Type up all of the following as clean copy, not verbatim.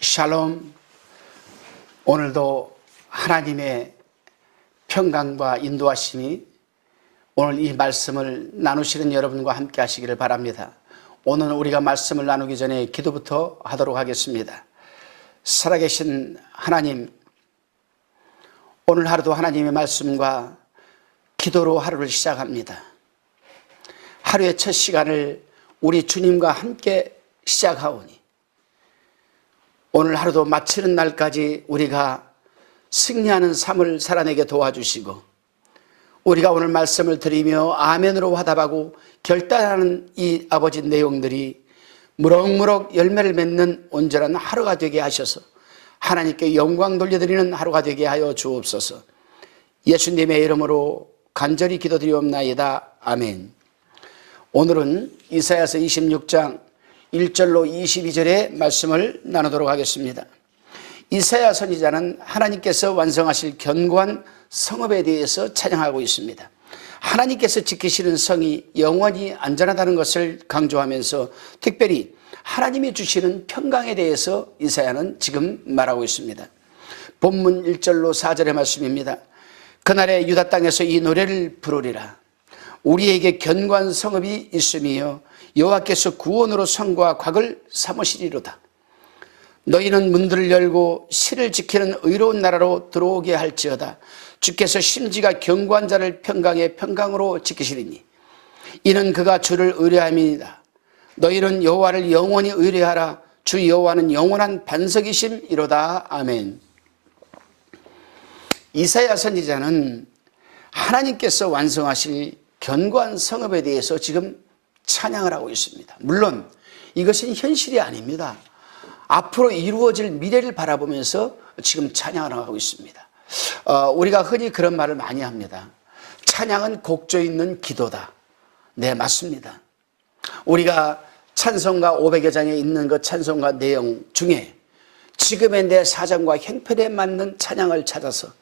샬롬. 오늘도 하나님의 평강과 인도하심이 오늘 이 말씀을 나누시는 여러분과 함께 하시기를 바랍니다. 오늘 우리가 말씀을 나누기 전에 기도부터 하도록 하겠습니다. 살아계신 하나님, 오늘 하루도 하나님의 말씀과 기도로 하루를 시작합니다. 하루의 첫 시간을 우리 주님과 함께 시작하오니 오늘 하루도 마치는 날까지 우리가 승리하는 삶을 살아내게 도와주시고, 우리가 오늘 말씀을 드리며 아멘으로 화답하고 결단하는 이 아버지 내용들이 무럭무럭 열매를 맺는 온전한 하루가 되게 하셔서 하나님께 영광 돌려드리는 하루가 되게 하여 주옵소서. 예수님의 이름으로 간절히 기도드리옵나이다. 아멘. 오늘은 이사야서 26장 1절로 22절의 말씀을 나누도록 하겠습니다. 이사야 선지자는 하나님께서 완성하실 견고한 성읍에 대해서 찬양하고 있습니다. 하나님께서 지키시는 성이 영원히 안전하다는 것을 강조하면서 특별히 하나님이 주시는 평강에 대해서 이사야는 지금 말하고 있습니다. 본문 1절로 4절의 말씀입니다. 그날에 유다 땅에서 이 노래를 부르리라. 우리에게 견고한 성읍이 있으며 여호와께서 구원으로 성과 곽을 삼으시리로다. 너희는 문들을 열고 실을 지키는 의로운 나라로 들어오게 할지어다. 주께서 심지가 견고한 자를 평강의 평강으로 지키시리니 이는 그가 주를 의뢰함이니이다. 너희는 여호와를 영원히 의뢰하라. 주 여호와는 영원한 반석이심이로다. 아멘. 이사야 선지자는 하나님께서 완성하실 견고한 성읍에 대해서 지금 찬양을 하고 있습니다. 물론 이것은 현실이 아닙니다. 앞으로 이루어질 미래를 바라보면서 지금 찬양을 하고 있습니다. 우리가 흔히 그런 말을 많이 합니다. 찬양은 곡조 있는 기도다. 네, 맞습니다. 우리가 찬송가 500여 장에 있는 그 찬송가 내용 중에 지금의 내 사정과 형편에 맞는 찬양을 찾아서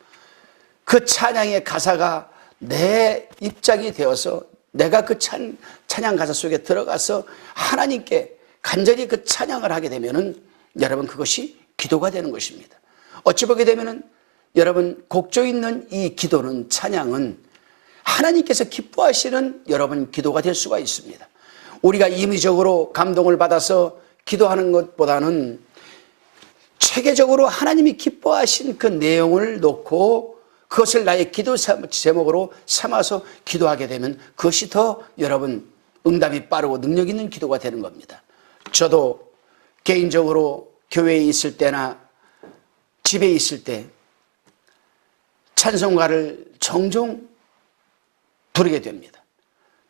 그 찬양의 가사가 내 입장이 되어서 내가 그 찬양 가사 속에 들어가서 하나님께 간절히 그 찬양을 하게 되면은 여러분 그것이 기도가 되는 것입니다. 어찌 보게 되면은 여러분 곡조 있는 이 기도는, 찬양은 하나님께서 기뻐하시는 여러분 기도가 될 수가 있습니다. 우리가 임의적으로 감동을 받아서 기도하는 것보다는 체계적으로 하나님이 기뻐하신 그 내용을 놓고 그것을 나의 기도 제목으로 삼아서 기도하게 되면 그것이 더 여러분 응답이 빠르고 능력 있는 기도가 되는 겁니다. 저도 개인적으로 교회에 있을 때나 집에 있을 때 찬송가를 종종 부르게 됩니다.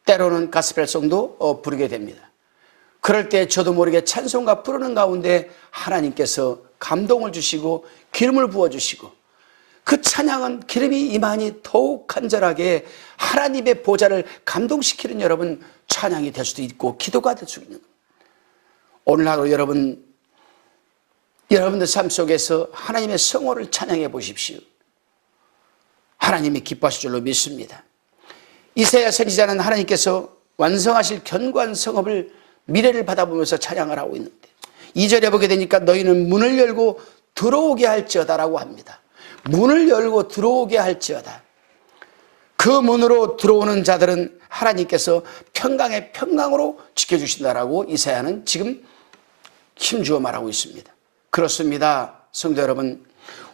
때로는 가스펠송도 부르게 됩니다. 그럴 때 저도 모르게 찬송가 부르는 가운데 하나님께서 감동을 주시고 기름을 부어주시고, 그 찬양은 기름이 임하니 더욱 간절하게 하나님의 보좌를 감동시키는 여러분 찬양이 될 수도 있고 기도가 될 수 있는 겁니다. 오늘 하루 여러분들 삶 속에서 하나님의 성호를 찬양해 보십시오. 하나님이 기뻐하실 줄로 믿습니다. 이사야 선지자는 하나님께서 완성하실 견고한 성읍을 미래를 받아보면서 찬양을 하고 있는데 2절에 보게 되니까 너희는 문을 열고 들어오게 할지어다라고 합니다. 문을 열고 들어오게 할지어다. 그 문으로 들어오는 자들은 하나님께서 평강의 평강으로 지켜주신다라고 이사야는 지금 힘주어 말하고 있습니다. 그렇습니다. 성도 여러분,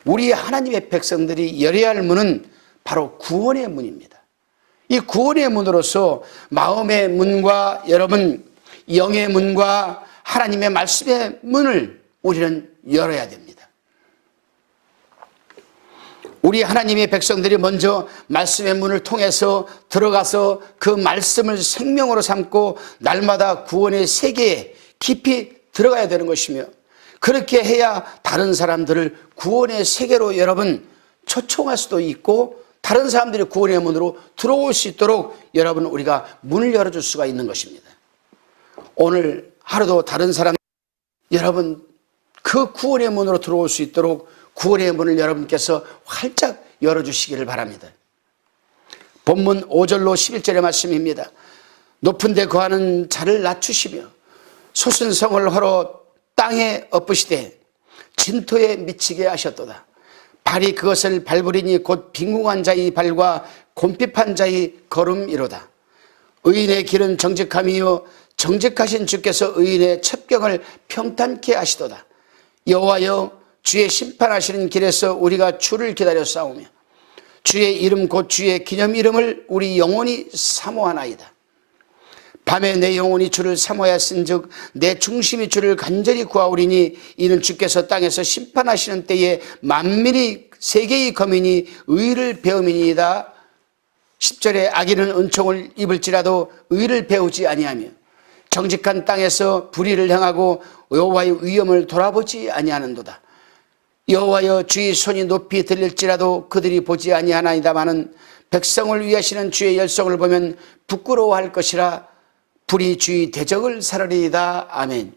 우리 하나님의 백성들이 열어야 할 문은 바로 구원의 문입니다. 이 구원의 문으로서 마음의 문과 여러분 영의 문과 하나님의 말씀의 문을 우리는 열어야 됩니다. 우리 하나님의 백성들이 먼저 말씀의 문을 통해서 들어가서 그 말씀을 생명으로 삼고 날마다 구원의 세계에 깊이 들어가야 되는 것이며, 그렇게 해야 다른 사람들을 구원의 세계로 여러분 초청할 수도 있고 다른 사람들이 구원의 문으로 들어올 수 있도록 여러분 우리가 문을 열어줄 수가 있는 것입니다. 오늘 하루도 다른 사람 여러분 그 구원의 문으로 들어올 수 있도록 구원의 문을 여러분께서 활짝 열어주시기를 바랍니다. 본문 5절로 11절의 말씀입니다. 높은 데 거하는 자를 낮추시며 솟은 성을 헐어 땅에 엎으시되 진토에 미치게 하셨도다. 발이 그것을 밟으리니 곧 빈궁한 자의 발과 곰핍한 자의 걸음이로다. 의인의 길은 정직함이요 정직하신 주께서 의인의 첩경을 평탄케 하시도다. 여호와여, 주의 심판하시는 길에서 우리가 주를 기다려 싸우며 주의 이름 곧 주의 기념 이름을 우리 영혼이 사모하나이다. 밤에 내 영혼이 주를 사모하였은즉 내 중심이 주를 간절히 구하오리니 이는 주께서 땅에서 심판하시는 때에 만민이 세계의 거민이 의를 배움이니이다. 10절에 악인은 은총을 입을지라도 의를 배우지 아니하며 정직한 땅에서 불의를 행하고 여호와의 위엄을 돌아보지 아니하는도다. 여호와여, 주의 손이 높이 들릴지라도 그들이 보지 아니하나이다마는 백성을 위하시는 주의 열성을 보면 부끄러워할 것이라. 불이 주의 대적을 사르리이다. 아멘.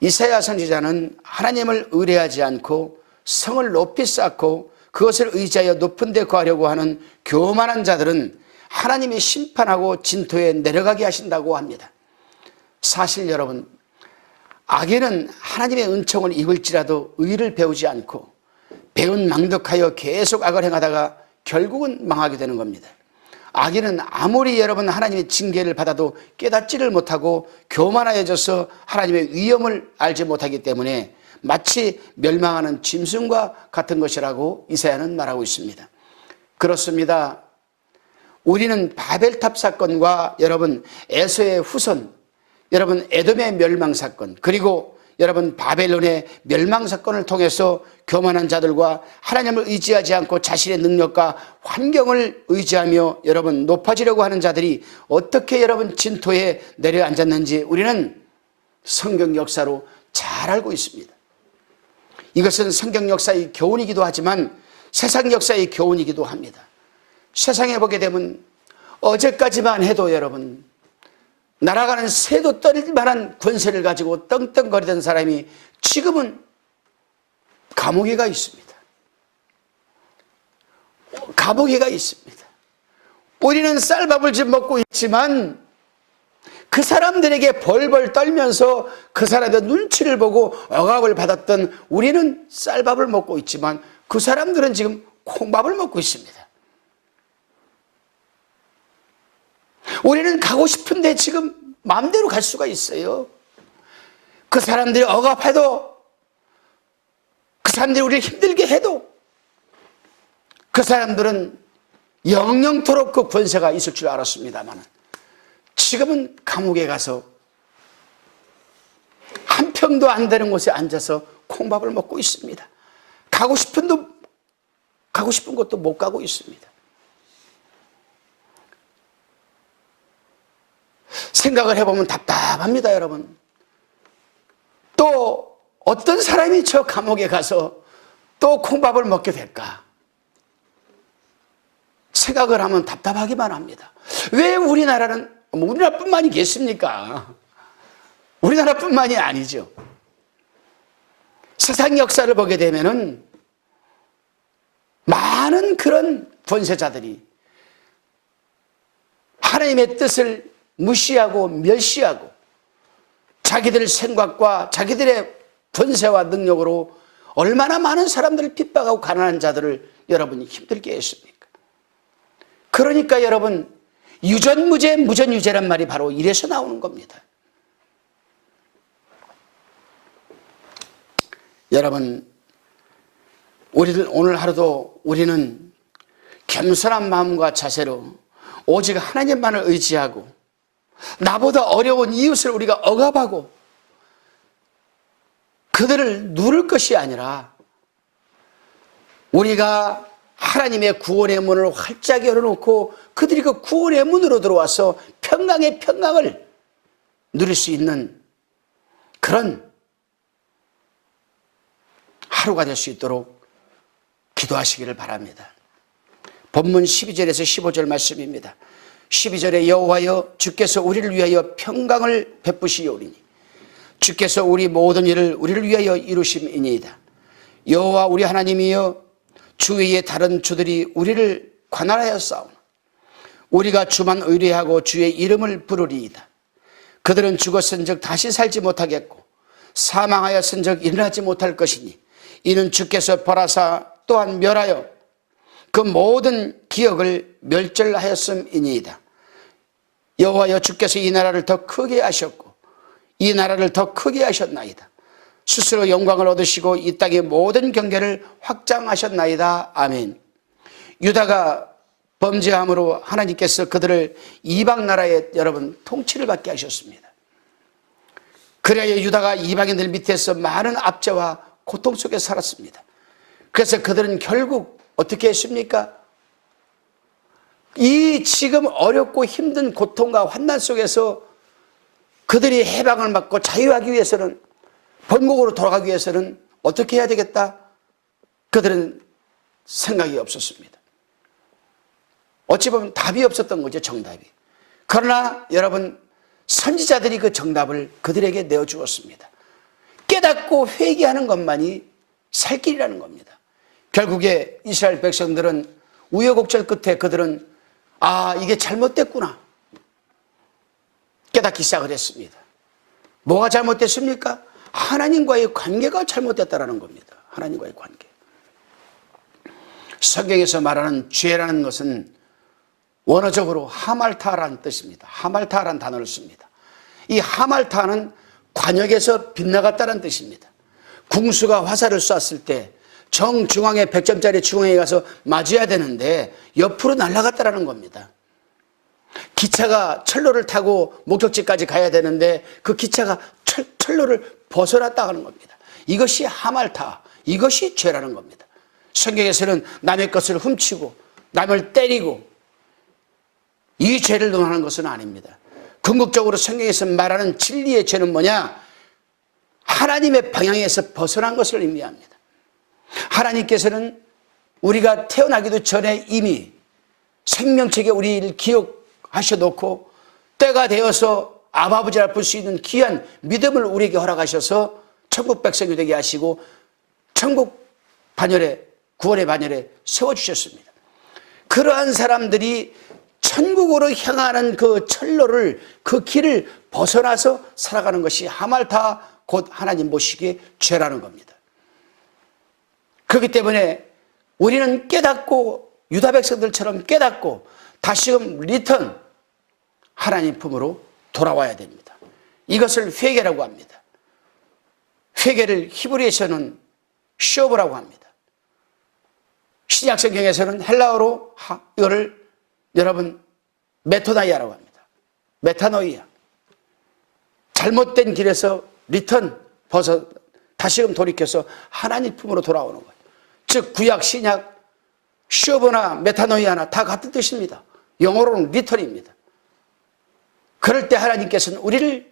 이사야 선지자는 하나님을 의뢰하지 않고 성을 높이 쌓고 그것을 의지하여 높은 데 거하려고 하는 교만한 자들은 하나님이 심판하고 진토에 내려가게 하신다고 합니다. 사실 여러분, 악인은 하나님의 은총을 입을지라도 의를 배우지 않고 배운 망덕하여 계속 악을 행하다가 결국은 망하게 되는 겁니다. 악인은 아무리 여러분 하나님의 징계를 받아도 깨닫지를 못하고 교만하여져서 하나님의 위엄을 알지 못하기 때문에 마치 멸망하는 짐승과 같은 것이라고 이사야는 말하고 있습니다. 그렇습니다. 우리는 바벨탑 사건과 여러분 에서의 후손, 여러분 에돔의 멸망 사건, 그리고 여러분 바벨론의 멸망 사건을 통해서 교만한 자들과 하나님을 의지하지 않고 자신의 능력과 환경을 의지하며 여러분 높아지려고 하는 자들이 어떻게 여러분 진토에 내려앉았는지 우리는 성경 역사로 잘 알고 있습니다. 이것은 성경 역사의 교훈이기도 하지만 세상 역사의 교훈이기도 합니다. 세상에 보게 되면 어제까지만 해도 여러분 날아가는 새도 떨릴 만한 권세를 가지고 떵떵거리던 사람이 지금은 감옥에 가 있습니다. 감옥에 가 있습니다. 우리는 쌀밥을 좀 먹고 있지만 그 사람들에게 벌벌 떨면서 그 사람의 눈치를 보고 억압을 받았던 우리는 쌀밥을 먹고 있지만 그 사람들은 지금 콩밥을 먹고 있습니다. 우리는 가고 싶은데 지금 마음대로 갈 수가 있어요. 그 사람들이 억압해도, 그 사람들이 우리를 힘들게 해도 그 사람들은 영영토록 그 권세가 있을 줄 알았습니다만 지금은 감옥에 가서 한 평도 안 되는 곳에 앉아서 콩밥을 먹고 있습니다. 가고 싶은 곳도 못 가고 있습니다. 생각을 해보면 답답합니다, 여러분. 또 어떤 사람이 저 감옥에 가서 또 콩밥을 먹게 될까? 생각을 하면 답답하기만 합니다. 왜 우리나라는, 우리나라뿐만이겠습니까? 우리나라뿐만이 아니죠. 세상 역사를 보게 되면은 많은 그런 권세자들이 하나님의 뜻을 무시하고 멸시하고 자기들 생각과 자기들의 권세와 능력으로 얼마나 많은 사람들을 핍박하고 가난한 자들을 여러분이 힘들게 했습니까? 그러니까 여러분 유전무죄 무전유죄란 말이 바로 이래서 나오는 겁니다. 여러분 우리들 오늘 하루도 우리는 겸손한 마음과 자세로 오직 하나님만을 의지하고 나보다 어려운 이웃을 우리가 억압하고 그들을 누를 것이 아니라 우리가 하나님의 구원의 문을 활짝 열어놓고 그들이 그 구원의 문으로 들어와서 평강의 평강을 누릴 수 있는 그런 하루가 될 수 있도록 기도하시기를 바랍니다. 본문 12절에서 15절 말씀입니다. 12절에 여호와여 주께서 우리를 위하여 평강을 베푸시오리니 주께서 우리 모든 일을 우리를 위하여 이루심이니이다. 여호와 우리 하나님이여 주 외에 다른 주들이 우리를 관할하여 싸우나 우리가 주만 의뢰하고 주의 이름을 부르리이다. 그들은 죽었은즉 다시 살지 못하겠고 사망하였은즉 일어나지 못할 것이니 이는 주께서 벌하사 또한 멸하여 그 모든 기억을 멸절하였음이니이다. 여호와여 주께서 이 나라를 더 크게 하셨고 이 나라를 더 크게 하셨나이다. 스스로 영광을 얻으시고 이 땅의 모든 경계를 확장하셨나이다. 아멘. 유다가 범죄함으로 하나님께서 그들을 이방 나라에 여러분 통치를 받게 하셨습니다. 그래야 유다가 이방인들 밑에서 많은 압제와 고통 속에 살았습니다. 그래서 그들은 결국 어떻게 했습니까? 이 지금 어렵고 힘든 고통과 환난 속에서 그들이 해방을 받고 자유하기 위해서는, 본국으로 돌아가기 위해서는 어떻게 해야 되겠다? 그들은 생각이 없었습니다. 어찌 보면 답이 없었던 거죠, 정답이. 그러나 여러분, 선지자들이 그 정답을 그들에게 내어주었습니다. 깨닫고 회개하는 것만이 살 길이라는 겁니다. 결국에 이스라엘 백성들은 우여곡절 끝에 그들은 이게 잘못됐구나 깨닫기 시작을 했습니다. 뭐가 잘못됐습니까? 하나님과의 관계가 잘못됐다는 겁니다. 하나님과의 관계. 성경에서 말하는 죄라는 것은 원어적으로 하말타라는 뜻입니다. 하말타라는 단어를 씁니다. 이 하말타는 관역에서 빗나갔다는 뜻입니다. 궁수가 화살을 쐈을 때 정중앙에 100점짜리 중앙에 가서 맞아야 되는데 옆으로 날아갔다는 겁니다. 기차가 철로를 타고 목적지까지 가야 되는데 그 기차가 철로를 벗어났다 하는 겁니다. 이것이 하말타, 이것이 죄라는 겁니다. 성경에서는 남의 것을 훔치고 남을 때리고 이 죄를 논하는 것은 아닙니다. 궁극적으로 성경에서 말하는 진리의 죄는 뭐냐? 하나님의 방향에서 벗어난 것을 의미합니다. 하나님께서는 우리가 태어나기도 전에 이미 생명책에 우리를 기억하셔 놓고 때가 되어서 아버지를 볼 수 있는 귀한 믿음을 우리에게 허락하셔서 천국 백성이 되게 하시고 천국 반열에, 구원의 반열에 세워주셨습니다. 그러한 사람들이 천국으로 향하는 그 철로를, 그 길을 벗어나서 살아가는 것이 하말타, 곧 하나님 보시기에 죄라는 겁니다. 그렇기 때문에 우리는 깨닫고 유다 백성들처럼 깨닫고 다시금 리턴 하나님 품으로 돌아와야 됩니다. 이것을 회개라고 합니다. 회개를 히브리에서는 쇼브라고 합니다. 신약성경에서는 헬라어로 이거를 여러분 메토나이아라고 합니다. 메타노이아. 잘못된 길에서 리턴 다시금 돌이켜서 하나님 품으로 돌아오는 거예요. 즉 구약 신약 쇼브나 메타노이아나 다 같은 뜻입니다. 영어로는 리턴입니다. 그럴 때 하나님께서는 우리를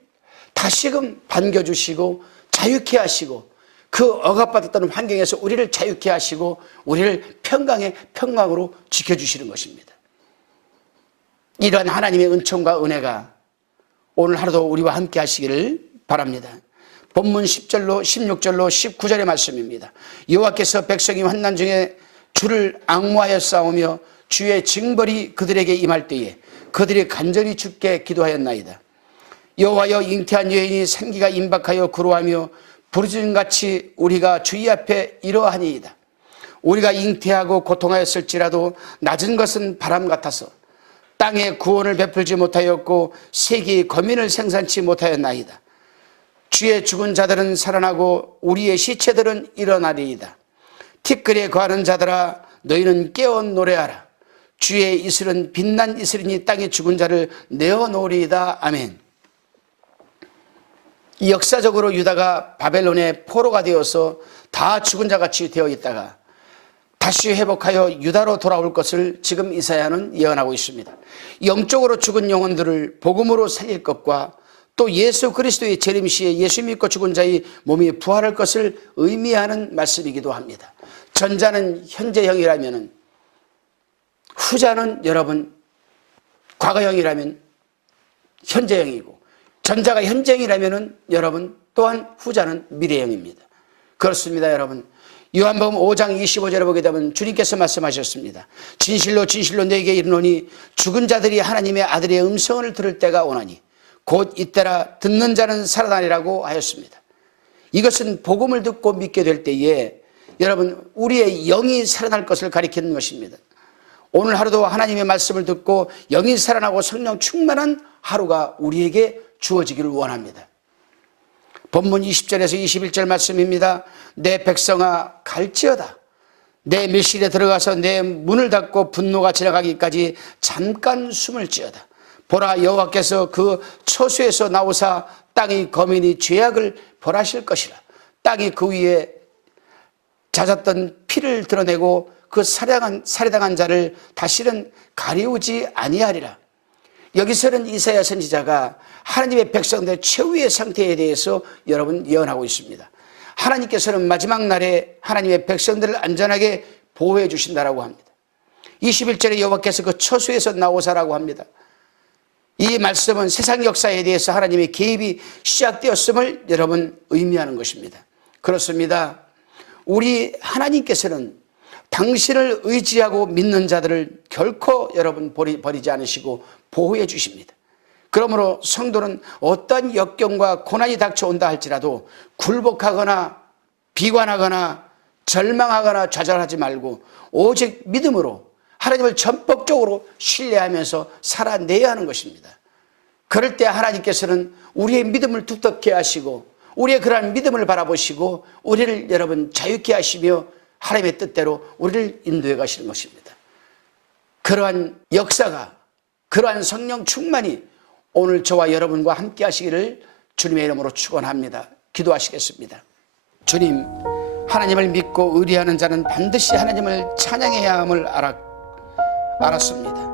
다시금 반겨주시고 자유케 하시고 그 억압받았던 환경에서 우리를 자유케 하시고 우리를 평강으로 지켜주시는 것입니다. 이러한 하나님의 은총과 은혜가 오늘 하루도 우리와 함께 하시기를 바랍니다. 본문 10절로 16절로 19절의 말씀입니다. 여호와께서 백성이 환난 중에 주를 앙모하여 싸우며 주의 징벌이 그들에게 임할 때에 그들이 간절히 주께 기도하였나이다. 여호와여 잉태한 여인이 생기가 임박하여 구로하며 부르짖음같이 우리가 주의 앞에 이러하니이다. 우리가 잉태하고 고통하였을지라도 낮은 것은 바람 같아서 땅에 구원을 베풀지 못하였고 세계의 거민을 생산치 못하였나이다. 주의 죽은 자들은 살아나고 우리의 시체들은 일어나리이다. 티끌에 거하는 자들아 너희는 깨어 노래하라. 주의 이슬은 빛난 이슬이니 땅에 죽은 자를 내어놓으리이다. 아멘. 역사적으로 유다가 바벨론의 포로가 되어서 다 죽은 자같이 되어 있다가 다시 회복하여 유다로 돌아올 것을 지금 이사야는 예언하고 있습니다. 영적으로 죽은 영혼들을 복음으로 살릴 것과 또 예수 그리스도의 재림 시에 예수 믿고 죽은 자의 몸이 부활할 것을 의미하는 말씀이기도 합니다. 전자는 현재형이라면 후자는 여러분 과거형이라면 현재형이고 전자가 현재형이라면 여러분 또한 후자는 미래형입니다. 그렇습니다. 여러분 요한복음 5장 25절에 보게 되면 주님께서 말씀하셨습니다. 진실로 진실로 너에게 이르노니 죽은 자들이 하나님의 아들의 음성을 들을 때가 오나니 곧 이때라 듣는 자는 살아나리라고 하였습니다. 이것은 복음을 듣고 믿게 될 때에 여러분 우리의 영이 살아날 것을 가리키는 것입니다. 오늘 하루도 하나님의 말씀을 듣고 영이 살아나고 성령 충만한 하루가 우리에게 주어지기를 원합니다. 본문 20절에서 21절 말씀입니다. 내 백성아 갈지어다. 내 밀실에 들어가서 내 문을 닫고 분노가 지나가기까지 잠깐 숨을 지어다. 보라, 여호와께서 그 처소에서 나오사 땅이 거민이 죄악을 벌하실 것이라. 땅이 그 위에 잦았던 피를 드러내고 그 살해당한 자를 다시는 가리우지 아니하리라. 여기서는 이사야 선지자가 하나님의 백성들의 최후의 상태에 대해서 여러분 예언하고 있습니다. 하나님께서는 마지막 날에 하나님의 백성들을 안전하게 보호해 주신다라고 합니다. 21절에 여호와께서 그 처소에서 나오사라고 합니다. 이 말씀은 세상 역사에 대해서 하나님의 개입이 시작되었음을 여러분 의미하는 것입니다. 그렇습니다. 우리 하나님께서는 당신을 의지하고 믿는 자들을 결코 여러분 버리지 않으시고 보호해 주십니다. 그러므로 성도는 어떤 역경과 고난이 닥쳐온다 할지라도 굴복하거나 비관하거나 절망하거나 좌절하지 말고 오직 믿음으로 하나님을 전폭적으로 신뢰하면서 살아내야 하는 것입니다. 그럴 때 하나님께서는 우리의 믿음을 두텁게 하시고 우리의 그러한 믿음을 바라보시고 우리를 여러분 자유케 하시며 하나님의 뜻대로 우리를 인도해 가시는 것입니다. 그러한 역사가, 그러한 성령 충만이 오늘 저와 여러분과 함께 하시기를 주님의 이름으로 축원합니다. 기도하시겠습니다. 주님, 하나님을 믿고 의리하는 자는 반드시 하나님을 찬양해야 함을 알았습니다.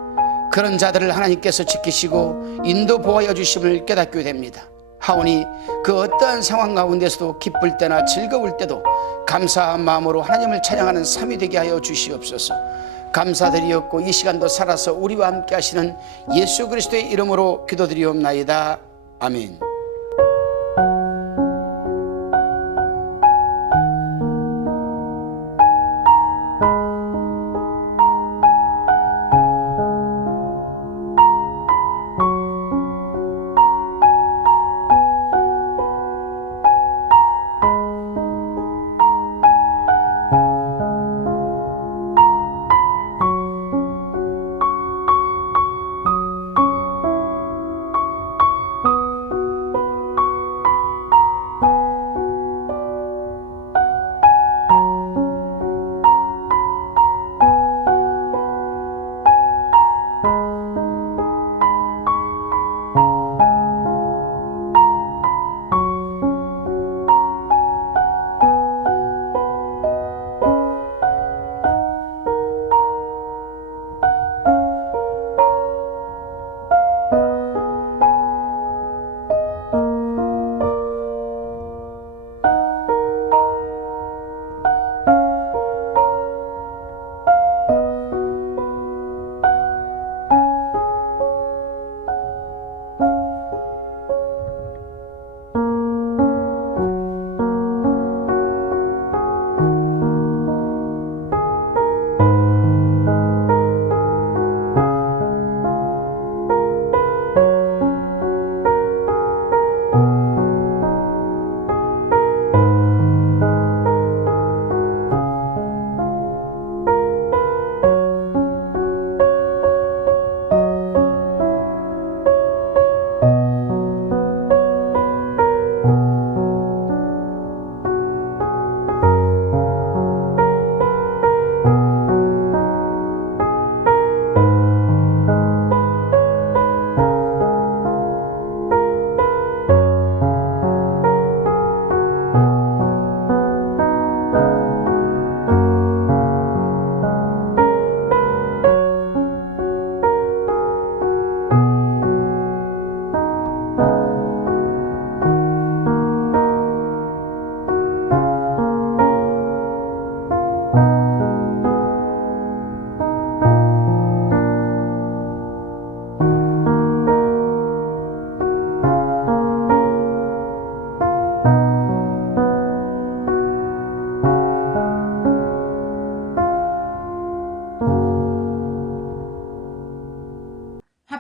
그런 자들을 하나님께서 지키시고 인도 보호하여 주심을 깨닫게 됩니다. 하오니 그 어떠한 상황 가운데서도 기쁠 때나 즐거울 때도 감사한 마음으로 하나님을 찬양하는 삶이 되게 하여 주시옵소서. 감사드리옵고 이 시간도 살아서 우리와 함께 하시는 예수 그리스도의 이름으로 기도드리옵나이다. 아멘.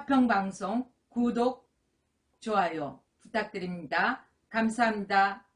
화평방송 구독, 좋아요 부탁드립니다. 감사합니다.